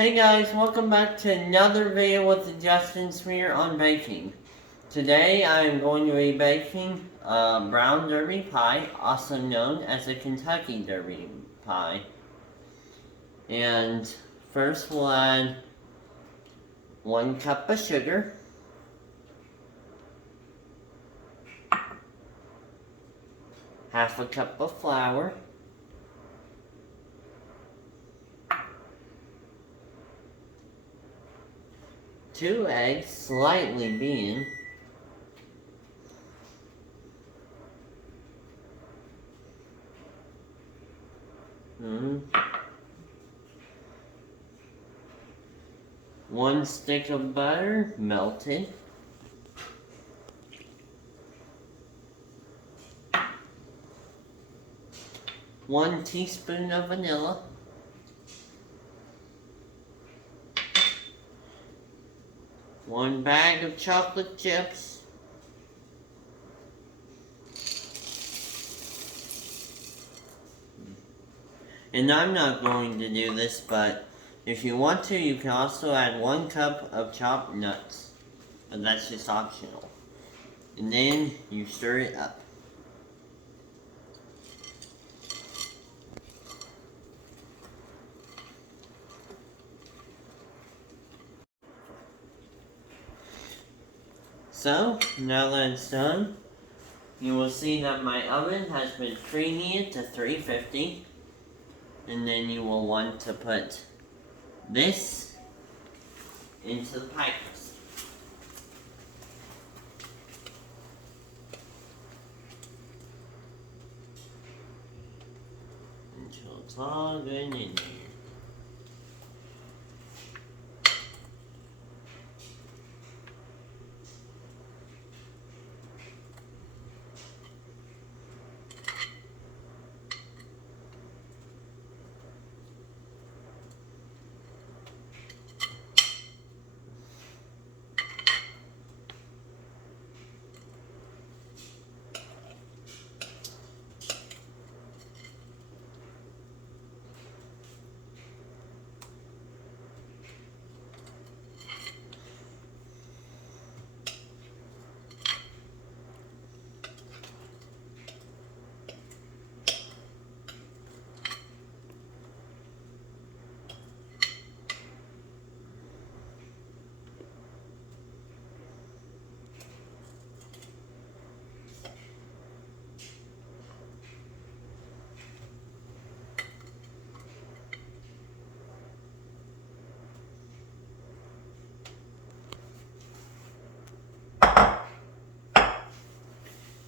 Hey guys, welcome back to another video with Justin Smear on baking. Today I am going to be baking brown derby pie, also known as a Kentucky derby pie. And first we'll add 1 cup of sugar, half a cup of flour, 2 eggs, slightly beaten, one stick of butter, melted, 1 teaspoon of vanilla, 1 bag of chocolate chips, and I'm not going to do this, but if you want to, you can also add 1 cup of chopped nuts, but that's just optional. And then you stir it up. So, now that it's done, you will see that my oven has been preheated it to 350. And then you will want to put this into the pie crust. Until it's all good in there.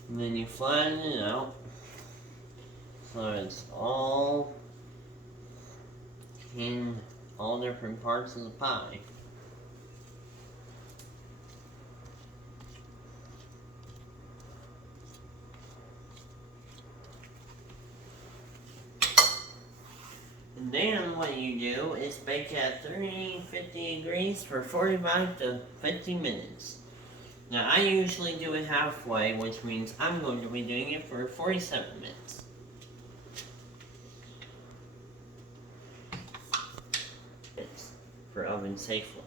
And then you flatten it out so it's all in all different parts of the pie. And then what you do is bake at 350 degrees for 45 to 50 minutes. Now I usually do it halfway, which means I'm going to be doing it for 47 minutes. For oven safety.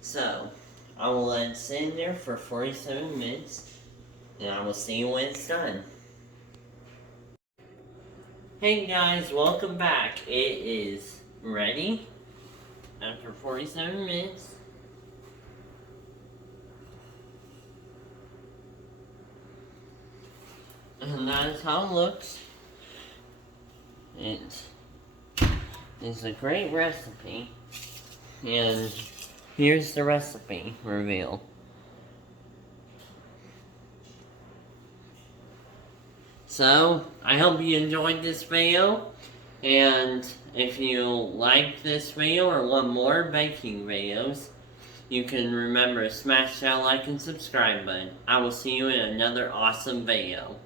So, I will let it sit in there for 47 minutes, and I will see you when it's done. Hey guys, welcome back. It is ready after 47 minutes. And that is how it looks. It is a great recipe, and here's the recipe reveal. So, I hope you enjoyed this video, and if you like this video or want more baking videos, you can remember to smash that like and subscribe button. I will see you in another awesome video.